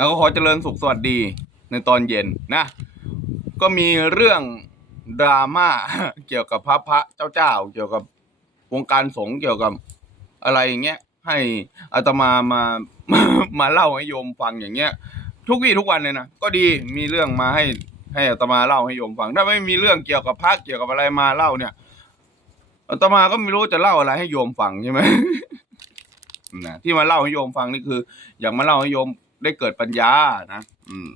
แล้วก็ขอเจริญสุขสวัสดีในตอนเย็นนะ ก็มีเรื่องดราม่าเกี่ยวกับพระพระเจ้าเจ้า เกี่ยวกับวงการสงฆ์เกี่ยวกับอะไรอย่างเงี้ยให้อาตมามามาเล่าให้โยมฟังอย่างเงี้ย ทุกวี่ทุกวันเลยนะก็ดีมีเรื่องมาให้ให้อาตมาเล่าให้โยมฟัง ถ้าไม่มีเรื่องเกี่ยวกับพระเกี่ยวกับอะไรมาเล่าเนี่ยอาตมาก็ไม่รู้จะเล่าอะไรให้โยมฟังใช่ไหมนะที่มาเล่าให้โยมฟังนี่คือ อยากมาเล่าให้โยม ได้เกิดปัญญานะ อืม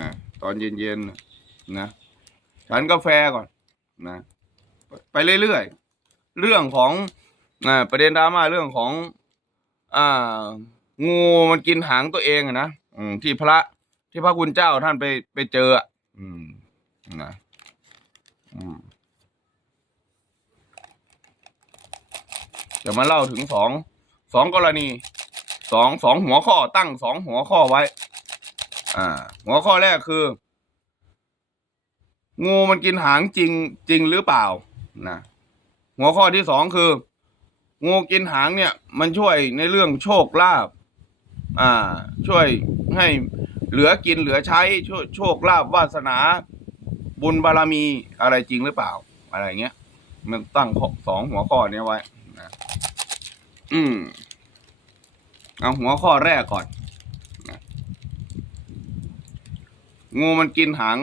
นะตอนเย็นๆนะฉันกาแฟก่อนนะไปเรื่อยๆ เรื่องของอ่าประเด็นดราม่าเรื่องของอ่างูมันกินหางตัวเองอะนะอืมที่พระที่พระคุณเจ้าท่านไปไปเจออะอืมนะอืมจะมาเล่าถึงสองสองกรณี สองสองหัวข้อตั้งสองหัวข้อไว้ อ่า หัวข้อแรกคือ งูมันกินหางจริงจริงหรือเปล่านะหัวข้อที่สองคือ งูกินหางเนี่ย มันช่วยในเรื่องโชคลาภอ่า ช่วยให้เหลือกินเหลือใช้ช่วยโชคลาภวาสนา บุญบารมีอะไรจริงหรือเปล่า อะไรเงี้ย มันตั้งสองหัวข้อเนี้ยไว้นะอืม เอาหัวข้อแรกก่อน งูมันกินหาง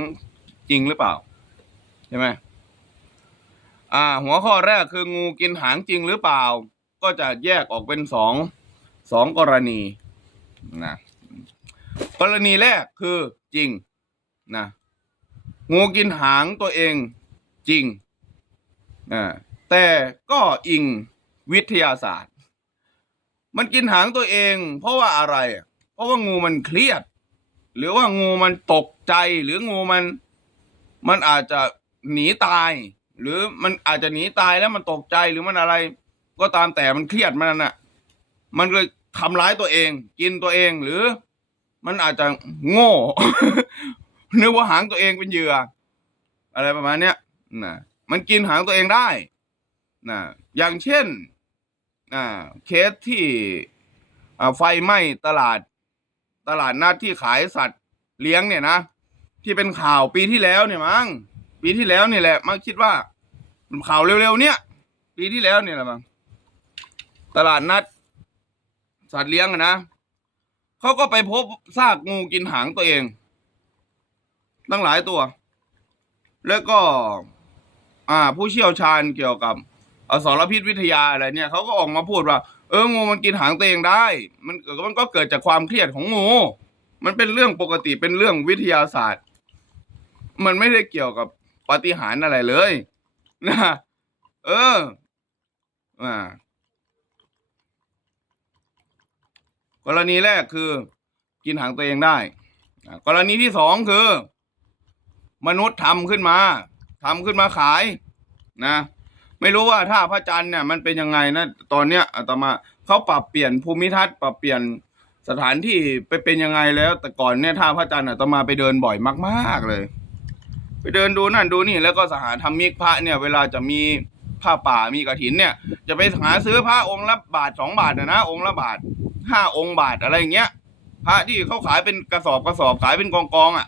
จริงหรือเปล่า ใช่ไหมอ่า หัวข้อแรกคืองูกินหางจริงหรือเปล่า ก็จะแยกออกเป็นสองสองกรณีนะกรณีแรกคือจริงนะงูกินหางตัวเองจริงอ่าแต่ก็อิงวิทยาศาสตร์ มันกินหางตัวเอง เพราะว่าอะไร เพราะว่างูมันเครียด หรือว่างูมันตกใจ หรืองูมัน มันอาจจะหนีตาย หรือมันอาจจะหนีตายแล้วมันตกใจหรือมันอะไร ก็ตามแต่มันเครียดมันน่ะ มันเลยทำร้ายตัวเอง กินตัวเองหรือ มันอาจจะโง่นึกว่าหางตัวเองเป็นเหยื่อ อะไรประมาณเนี้ยนะมันกินหางตัวเองได้นะอย่างเช่น อ่าเคสที่อ่าไฟไหม้ตลาด ตลาดนัดที่ขายสัตว์เลี้ยงเนี่ยนะที่เป็นข่าวปีที่แล้วเนี่ยมั้งปีที่แล้วนี่แหละมักคิดว่าข่าวเร็วๆเนี่ยปีที่แล้วเนี่ยแหละมั้งตลาดนัด สัตว์เลี้ยงนะเขาก็ไปพบซากงูกินหางตัวเอง ตั้งหลายตัว แล้วก็ อ่า ผู้เชี่ยวชาญเกี่ยวกับ อสรพิษวิทยาอะไรเนี่ยเขาก็ออกมาพูดว่า เอองูมันกินหางตัวเองได้ มันเกิดมันก็เกิดจากความเครียดของงู มันเป็นเรื่องปกติเป็นเรื่องวิทยาศาสตร์ มันไม่ได้เกี่ยวกับปฏิหารอะไรเลยนะเอออ่ากรณีแรกคือ กินหางตัวเองได้กรณีที่สองคือ มนุษย์ทำขึ้นมาทำขึ้นมาขายนะ ไม่รู้ว่าถ้าพระจันทร์เนี่ยมันเป็นยังไงนะตอนเนี้ยอาตมาเขาปรับเปลี่ยนภูมิทัศน์ปรับเปลี่ยนสถานที่ไปเป็นยังไงแล้ว แต่ก่อนเนี่ยถ้าพระจันทร์อาตมาไปเดินบ่อยมาก ๆเลย ไปเดินดูนั่นดูนี่แล้วก็สหธรรมิกพระเนี่ย เวลาจะมีผ้าป่ามีกระถินเนี่ย จะไปหาซื้อพระองค์ละบาทสองบาทนะนะองค์ละบาทห้าองค์บาทอะไรอย่างเงี้ยพระที่เขาขายเป็นกระสอบกระสอบขายเป็นกองกองอะ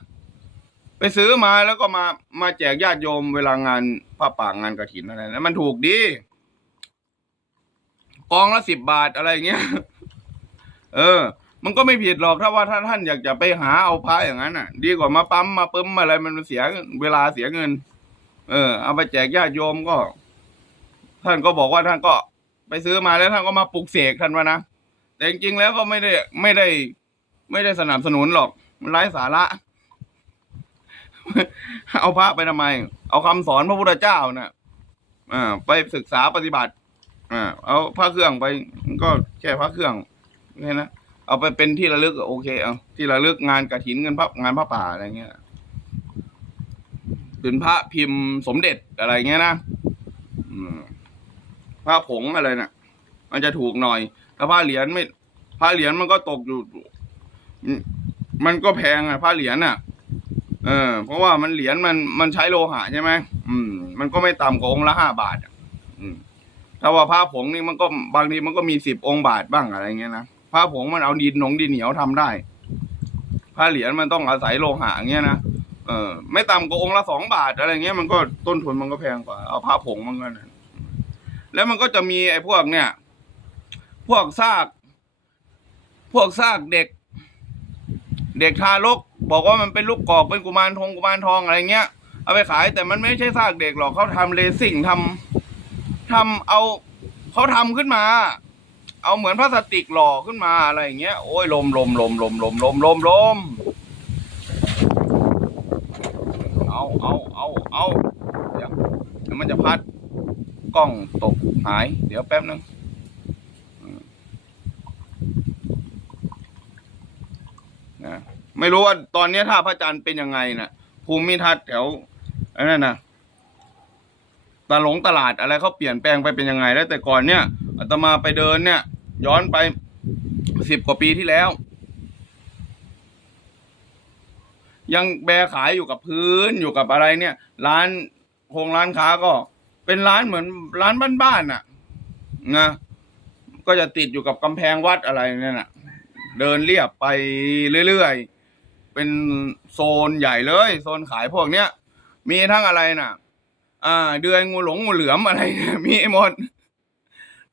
ไปซื้อมาแล้วก็มามาแจกญาติโยมเวลางานผ้าป่างานกระถินอะไรนะมันถูกดีกองละสิบบาทอะไรอย่างเงี้ย เออ มันก็ไม่ผิดหรอกถ้าว่าถ้าท่านอยากจะไปหาเอาพระอย่างนั้นอะ ดีกว่ามาปั๊มมาปึ้มอะไรมันเสียเวลาเสียเงิน เออ เอาไปแจกญาติโยมก็ ท่านก็บอกว่าท่านก็ไปซื้อมาแล้วท่านก็มาปลุกเสกท่านว่านะแต่จริงๆแล้วก็ไม่ได้ไม่ได้ ไม่ได้สนับสนุนหรอกมันไร้สาระ เอาพระไปทำไม เอาคำสอนพระพุทธเจ้าน่ะอ่าไปศึกษาปฏิบัติอ่าเอาพระเครื่องไปก็แค่พระเครื่องแค่นะเอาไปเป็นที่ระลึกก็โอเคเอาที่ระลึกงานกระถินเงินพระงานพระป่าอะไรเงี้ยเป็นพระพิมพ์สมเด็จอะไรเงี้ยนะอืมพระผงอะไรน่ะ มันจะถูกหน่อย ถ้าพระเหรียญไม่พระเหรียญมันก็ตกอยู่ มันก็แพงอะพระเหรียญอะ เออ เพราะว่ามันเหรียญมันมันใช้โลหะใช่ไหมอืม มันก็ไม่ต่ำกว่าองค์ละห้าบาท อืมถ้าว่าพระผงนี่มันก็บางทีมันก็มีสิบองค์บาทบ้างอะไรเงี้ยนะผ้าผงมันเอาดินหนงดินเหนียวทำได้ผ้าเหรียญมันต้องอาศัยโลหะเงี้ยนะเออ ไม่ต่ำกว่าองค์ละสองบาทอะไรเงี้ยมันก็ต้นทุนมันก็แพงกว่าเอาผ้าผงมันก็นั่นแล้วมันก็จะมีไอ้พวกเนี่ย พวกซาก พวกซากเด็ก เด็กทารก บอกว่ามันเป็นลูกกอกเป็นกุมารทองกุมารทองอะไรเงี้ย เอาไปขายแต่มันไม่ใช่ซากเด็กหรอกเขาทำเลซิ่งทำทำเอาเขาทำขึ้นมา เอาเหมือนพลาสติกหล่อขึ้นมาอะไรอย่างเงี้ยโอ้ยลมลมลมลมลมลมลมลมเอาเอาเอาเอาเดี๋ยวมันจะพัดกล้องตกหาย เดี๋ยวแป๊บนึงอืมนะ ไม่รู้ว่าตอนนี้ท่าพระจันทร์เป็นยังไงนะภูมิทัศน์แถวอ้นั่นนะตลงตลาดอะไรเขาเปลี่ยนแปลงไปเป็นยังไง แล้วแต่ก่อนเนี่ยอาตมาไปเดินเนี่ย ย้อนไปสิบกว่าปีที่แล้ว ยังแบขายอยู่กับพื้นอยู่กับอะไรเนี่ย ร้านโครงร้านค้าก็ เป็นร้านเหมือนร้านบ้านๆน่ะ นะก็จะติดอยู่กับกำแพงวัดอะไรเนี่ยน่ะ เดินเรียบไปเรื่อยๆ เป็นโซนใหญ่เลย โซนขายพวกเนี้ย มีทั้งอะไรน่ะ อ่า เดือยงูหลงงูเหลือมอะไรเนี่ยมีหมด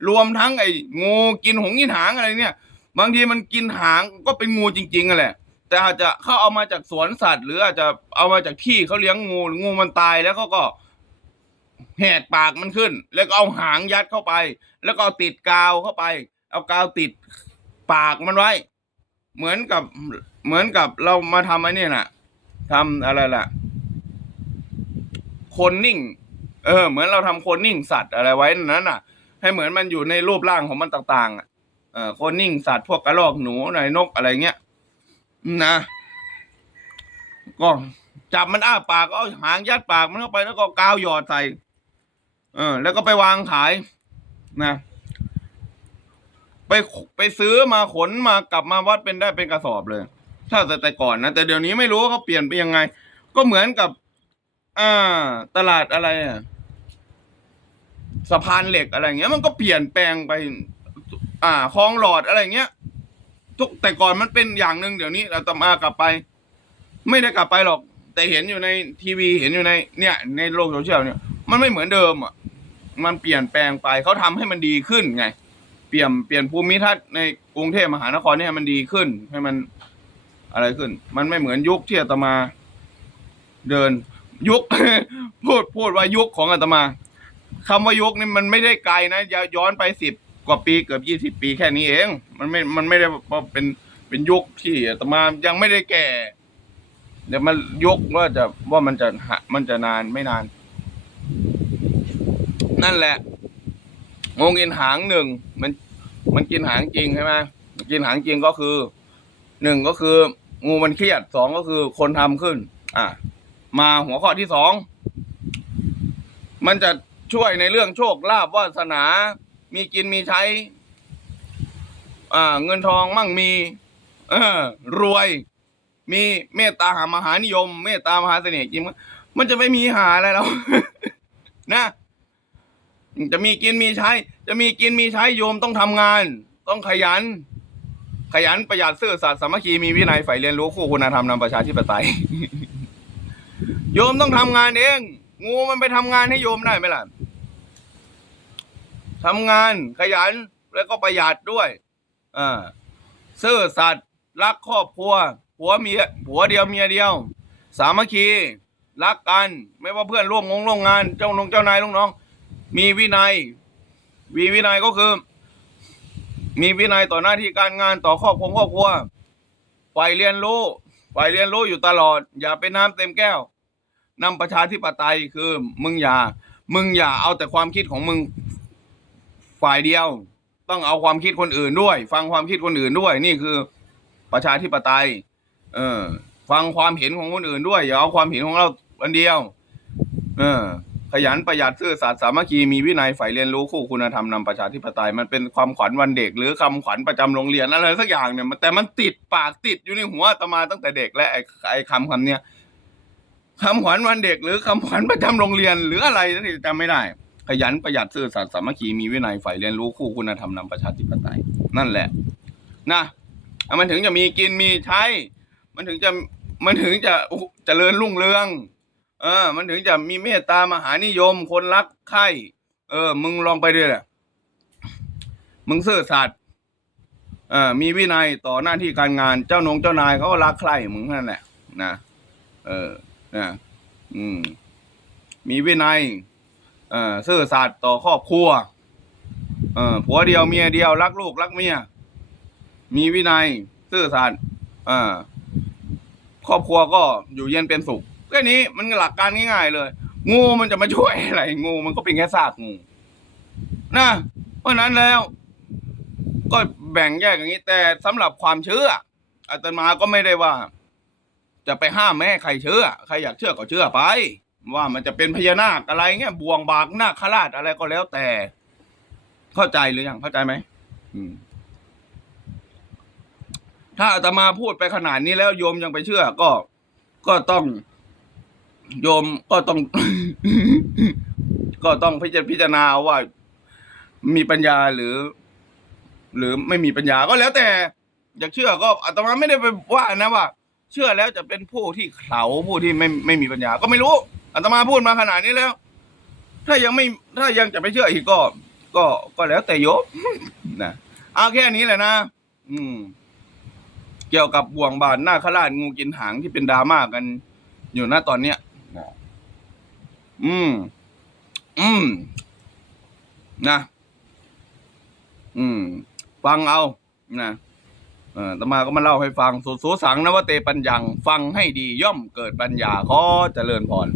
รวมทั้งไอ้งูกินหงกินหางอะไรเนี่ย บางทีมันกินหางก็เป็นงูจริงๆอะแหละ แต่อาจจะเขาเอามาจากสวนสัตว์ หรืออาจจะเอามาจากที่เขาเลี้ยงงูงูมันตายแล้วเขาก็แหกปากมันขึ้น แล้วก็เอาหางยัดเข้าไป แล้วก็ติดกาวเข้าไป เอากาวติดปากมันไว้ เหมือนกับเหมือนกับเรามาทำไอ้นี่น่ะทำอะไรล่ะ คนนิ่ง เออ เหมือนเราทำคนนิ่งสัตว์อะไรไว้นั้นน่ะ ให้เหมือนมันอยู่ในรูปร่างของมันต่างๆอะเออคนนิ่งสัตว์พวกกระรอกหนูน่อยนกอะไรเงี้ยนะก็จับมันอ้าปากเอาหางยัดปากมันเข้าไปแล้วก็กาวหยอดใส่ เออ แล้วก็ไปวางขายนะ ไปไปซื้อมาขนมากลับมาวัดเป็นได้เป็นกระสอบเลย ถ้าแต่แต่ก่อนนะ แต่เดี๋ยวนี้ไม่รู้ว่าเขาเปลี่ยนไปยังไง ก็เหมือนกับ อ่า ตลาดอะไรอะสะพานเหล็กอะไรเงี้ย มันก็เปลี่ยนแปลงไป อ่าคลองหลอดอะไรเงี้ยทุกแต่ก่อนมันเป็นอย่างหนึ่งเดี๋ยวนี้เราตมากลับไป ไม่ได้กลับไปหรอก แต่เห็นอยู่ในทีวีเห็นอยู่ใน เนี่ย ในโลกโซเชียลเนี่ย มันไม่เหมือนเดิมอะมันเปลี่ยนแปลงไปเขาทำให้มันดีขึ้นไง เปลี่ยนเปลี่ยนภูมิทัศน์ในกรุงเทพมหานครเนี่ยให้มันดีขึ้น ให้มันอะไรขึ้น มันไม่เหมือนยุคที่อาตมา เดิน ยุค พูดพูดว่ายุคของอาตมาคำว่ายุคนี่มันไม่ได้ไกลนะยย้อนไปสิบกว่าปีเกือบยี่สิบปีแค่นี้เอง มันไม่มันไม่ได้เป็นเป็นยุคที่อาตมายังไม่ได้แก่ เดี๋ยวมันยุคว่าจะว่ามันจะมันจะนานไม่นาน นั่นแหละ งูกินหางหนึ่งมันมันกินหางจริงใช่ไหมกินหางจริงก็คือหนึ่งก็คืองูมันเครียดสองก็คือคนทำขึ้น อะ มาหัวข้อที่สองมันจะช่วยในเรื่องโชคลาภวาสนา มีกินมีใช้ อ่า เงินทองมั่งมี เออ รวย มีเมตตาหามหานิยม เมตตามหาเสน่ห์จริงมั้ยมันจะไม่มีหาอะไรแล้ว นะ จะมีกินมีใช้ จะมีกินมีใช้โยมต้องทำงาน ต้องขยัน ขยันประหยัดซื่อสัตย์สามัคคีมีวินัยใฝ่เรียนรู้คู่คุณธรรมนำประชาธิปไตย โยมต้องทำงานเอง งูมันไปทำงานให้โยมได้ไหมล่ะทำงานขยันแล้วก็ประหยัดด้วยอ่าซื่อสัตย์รักครอบครัวผัวเมียผัวเดียวเมียเดียว สามัคคีรักกัน ไม่ว่าเพื่อนร่วมงงร่วมงาน เจ้าลงเจ้านายลูกน้อง มีวินัยวีวินัยก็คือ มีวินัยต่อหน้าที่การงานต่อครอบครัวครอบครัวฝ่ายเรียนรู้ฝ่ายเรียนรู้อยู่ตลอด อย่าเป็นน้ำเต็มแก้วนำประชาธิปไตยคือ มึงอย่า มึงอย่าเอาแต่ความคิดของมึงฝ่ายเดียว ต้องเอาความคิดคนอื่นด้วย ฟังความคิดคนอื่นด้วย นี่คือประชาธิปไตย เออ ฟังความเห็นของคนอื่นด้วย อย่าเอาความเห็นของเราอันเดียว เออ ขยันประหยัดซื่อสัตย์สามัคคีมีวินัยใฝ่เรียนรู้คู่คุณธรรมนำประชาธิปไตยมันเป็นความขวัญวันเด็ก หรือคำขวัญประจำโรงเรียนอะไรสักอย่างเนี่ยมันแต่มันติดปากติดอยู่ในหัวตมาตั้งแต่เด็กและไอ้ไอ้คำคำเนี้ยคำขวัญวันเด็ก หรือคำขวัญประจำโรงเรียนหรืออะไรนั่นจำไม่ได้ ขยันประหยัดซื่อสัตย์สามัคคีมีวินัยใฝ่เรียนรู้คู่คุณธรรมนำประชาธิปไตย นั่นแหละ นะอะมันถึงจะมีกินมีใช้ มันถึงจะมันถึงจะเจริญรุ่งเรือง เออ มันถึงจะมีเมตตามหานิยม คนรักใคร่เออ มึงลองไปด้วยแหละมึงซื่อสัตย์เออมีวินัยต่อหน้าที่การงานเจ้านงเจ้านายเขาก็รักใคร่มึงนั่นแหละนะเออนะอืม มีวินัย เออซื่อสัตย์ต่อครอบครัว เออผัวเดียวเมียเดียวรักลูกรักเมียมีวินัย ซื่อสัตย์เออครอบครัวก็อยู่เย็นเป็นสุข แค่นี้มันหลักการง่ายๆเลย งูมันจะมาช่วยอะไร งูมันก็เป็นแค่ซากงูนะเพราะนั้นแล้ว ก็แบ่งแยกอย่างนี้ แต่สำหรับความเชื่ออาตมาก็ไม่ได้ว่า จะไปห้ามไม่ให้ใครเชื่อ ใครอยากเชื่อก็เชื่อไป ว่ามันจะเป็นพญานาคอะไรเงี้ยบวงบากนาคราชอะไรก็แล้วแต่ เข้าใจหรือยังเข้าใจไหมมถ้าอาตมาพูดไปขนาดนี้แล้วโยมยังไปเชื่อก็ก็ต้อง โยมก็ต้อง ก็ต้องพิจารพิจารณาว่า มีปัญญาหรือ หรือไม่มีปัญญาก็แล้วแต่ อยากเชื่อก็อาตมาไม่ได้ไปว่านะว่า เชื่อแล้วจะเป็นผู้ที่เขาผู้ที่ไม่ไม่มีปัญญา ก็ไม่รู้อาตมาพูดมาขนาดนี้แล้ว ถ้ายังไม่ถ้ายังจะไปเชื่ออีกก็ ก็ก็แล้วแต่โยมนะเอาแค่นี้แหละนะอืม เกี่ยวกับบ่วงบาทหน้าขราชงูกินหางที่เป็นดราม่ากันอยู่ณตอนเนี้ย อืม อืม นะ อืม ฟังเอา นะเออตมาก็มาเล่าให้ฟัง สุดสูสังนวเตปัญญัง ฟังให้ดีย่อมเกิดปัญญาขอเจริญพร